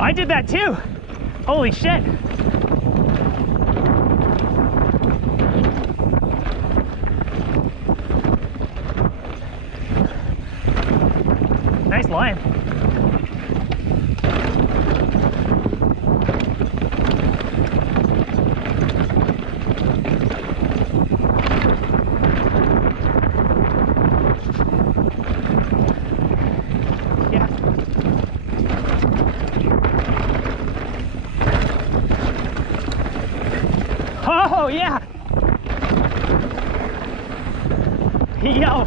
I did that too. Holy shit. Nice line. Yeah. Oh yeah. Yo.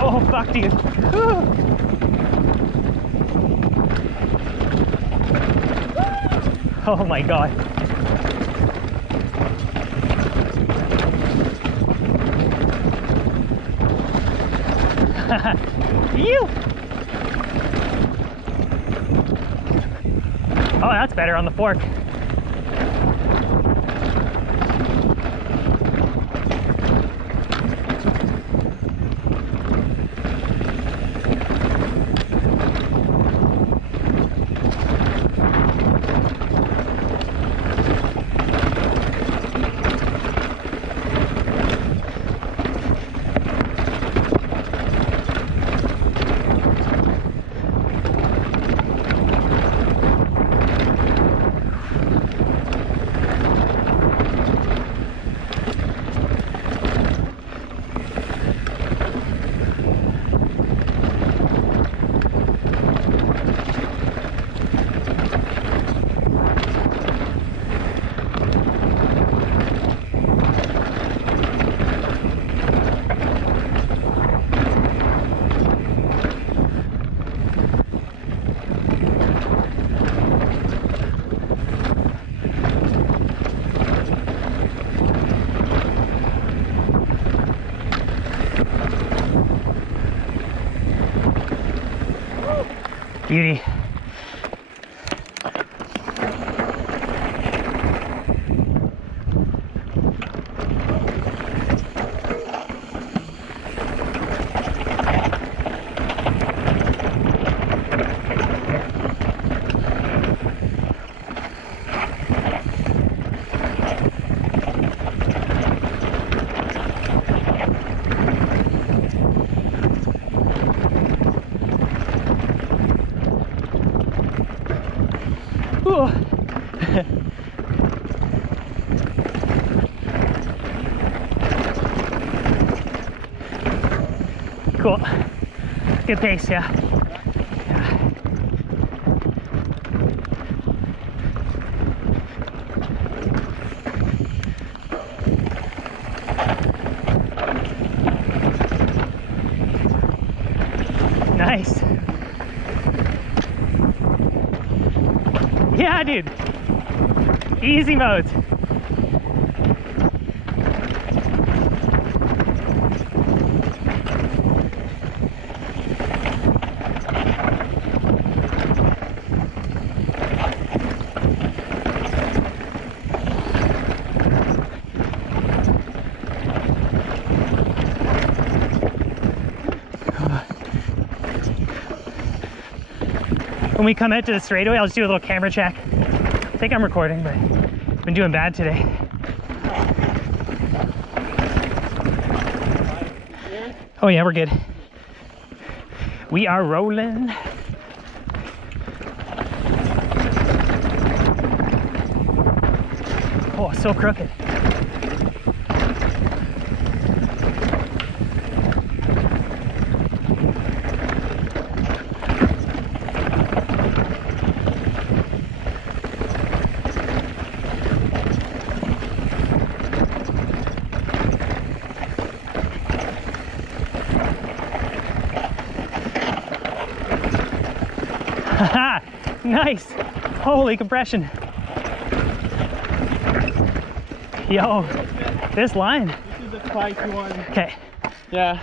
Oh fuck, dude. Oh my god. You. Oh, that's better on the fork. Beauty. Ooh. Cool. Good pace, yeah. Nice. Yeah, dude. Easy modes. When we come out to the straightaway, I'll just do a little camera check. I think I'm recording, but I've been doing bad today. Oh yeah, we're good. We are rolling. Oh, so crooked. Haha, nice. Holy compression. Yo, this line. This is a spiky one. Okay. Yeah.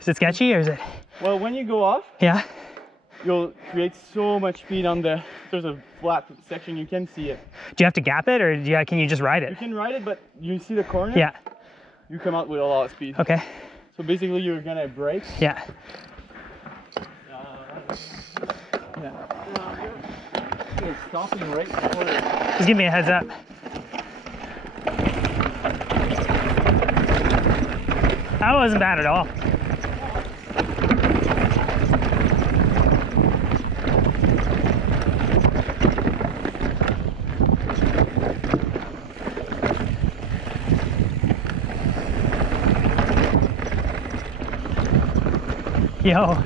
Is it sketchy or is it? Well, when you go off, Yeah. you'll create so much speed on the, there's a flat section, you can see it. Do you have to gap it or can you just ride You it? can ride it, but you see the corner? Yeah. you come out with a lot of speed. Okay. So basically you're gonna brake. Yeah. Yeah. It's stopping right before it. Just give me a heads up. That wasn't bad at all. Yo,